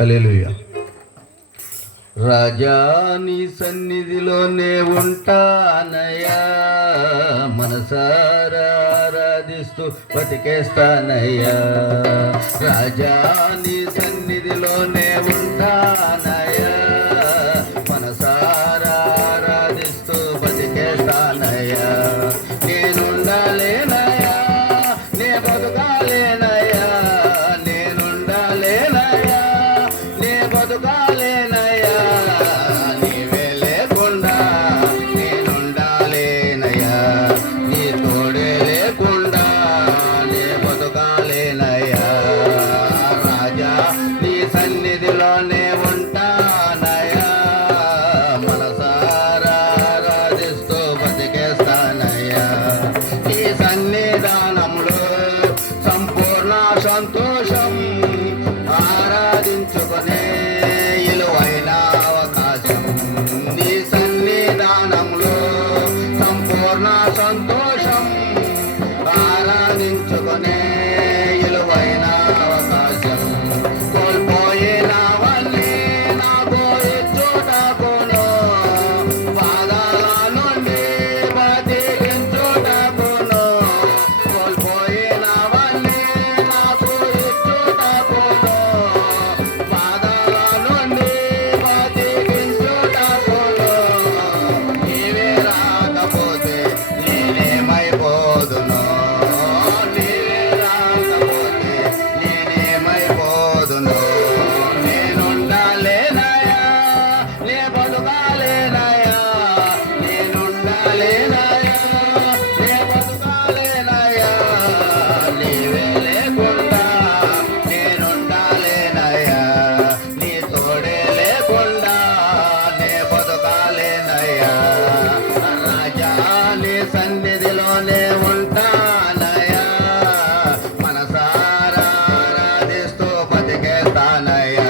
హల్లెలూయా. రాజా నీ సన్నిధిలోనే ఉంటానయ్యా, మనసారా ఆరాధిస్తూ బతికేస్తానయ్యా. రాజా నీ సన్నిధిలోనే ఉంటానయ్యా, మనసారా ఆరాధిస్తూ బతికేస్తానయ్యా. నేనుండాలేనయ్యా, నే బతుకాలేనయ్యా, నేనుండాలేనయ్యా, నే బతుకాలేనయ్యా. నీవే లేకుండా నేనుండాలేనయ్యా, నీ తోడే లేకుండా నే బతుకాలేనయ్యా. రాజా నీ సన్నిధిలోనే ఉంటానయ్యా, మనసారా ఆరాధిస్తూ బతికేస్తానయ్యా. ఈ సన్నిధానంలో సంపూర్ణ సంతోషం, ఆరాధించుకునే విలువైన అవకాశం. నీ సన్నిధానంలో సంపూర్ణ సంతోషం, ఆరాధించుకునే విలువైన అవకాశం. కోల్పోయినవన్నీ నాకు ఇచ్చుటకును, పాదాల నుండి బతికించుటకును. కోల్పోయినవన్నీ నాకు ఇచ్చుటకును, పాదాల నుండి బతికించుటకును. నీవే రాకపోతే నేనేమైపోదును, నీవే రాకపోతే నేనేమైపోదును. నేనుండాలేనయ్యా, నే బతుకాలేనయ్యా, నేనుండాలేనయ్యా, నే బతుకాలేనయ్యా. నీవే లేకుండా నేనుండాలేనయ్యా, నీ తోడే లేకుండా నే బతుకాలేనయ్యా. రాజా నీ సన్నిధిలోనే ఉంటానయ్యా, మనసారా ఆరాధిస్తూ బతికేస్తానయ్యా.